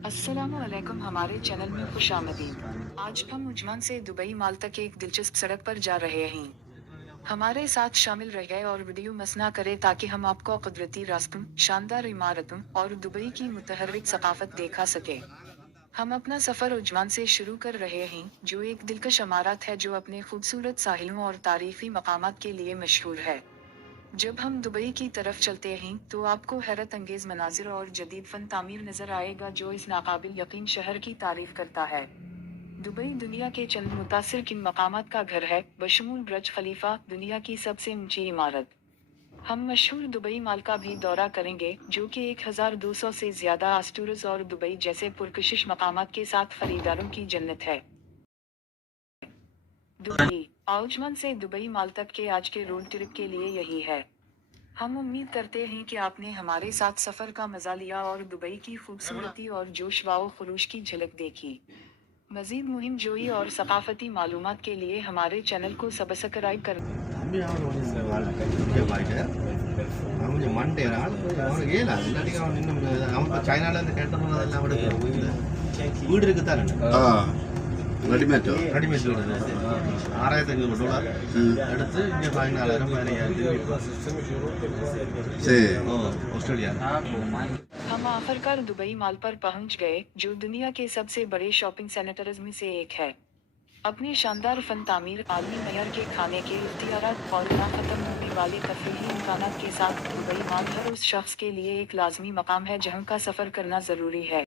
अस्सलामुअलैकुम, हमारे चैनल में खुश आमदीद। आज हम उजमान से दुबई माल तक एक दिलचस्प सड़क पर जा रहे हैं। हमारे साथ शामिल रहिए और वीडियो मिस ना करें ताकि हम आपको कुदरती रास्तों, शानदार इमारतों और दुबई की मुतहर्रिक सकाफत दिखा सके। हम अपना सफर उजमान से शुरू कर रहे हैं, जो एक दिलकश इमारत है जो अपने खूबसूरत साहिलों और तारीखी मकामात के लिए मशहूर है। जब हम दुबई की तरफ चलते हैं तो आपको हैरत अंगेज मनाजिर और जदीद फन तामीर नजर आएगा जो इस नाकाबिल यकीन शहर की तारीफ करता है। दुबई दुनिया के चंद मुतासिर किन मकामात का घर है, बशमूल बुर्ज खलीफा, दुनिया की सबसे ऊंची इमारत। हम मशहूर दुबई माल का भी दौरा करेंगे, जो कि 1200 से ज्यादा आस्टूरस और दुबई जैसे पुरकशिश मकामात के साथ खरीदारों की जन्नत है। दुबई आउजमान से दुबई माल तक के आज के रोड ट्रिप के लिए यही है। हम उम्मीद करते हैं कि आपने हमारे साथ सफर का मजा लिया और दुबई की खूबसूरती और जोश व खरोश की झलक देखी। मजीद मुहिम जोई और सकाफती मालूमात के लिए हमारे चैनल को सब्सक्राइब कर। தம்பி அவன் கொஞ்சம் இங்கே பாருங்க அவன் கொஞ்சம் மண்டேறான் அவனுக்கு ஏலா இல்லாட்டிக்கு அவன் இன்னும் அவன் சைனாலேருந்து கேட்டவங்க அதெல்லாம் அவனுக்கு வீடு இருக்குத்தானே ரெடிமேட்டோ ரெடிமேட் வீடு $6,500 எடுத்து இங்கே 14,000 சரி ऑस्ट्रेलिया। हम आखिरकार दुबई माल पर पहुंच गए, जो दुनिया के सबसे बड़े शॉपिंग सेंटर्स में से एक है। अपने शानदार फन तामीर, आलमी मयार के खाने के इख्तियारात और ना खत्म होने वाले तफरीही इम्कानात के साथ दुबई माल हर उस शख्स के लिए एक लाजमी मकाम है जहाँ का सफ़र करना ज़रूरी है।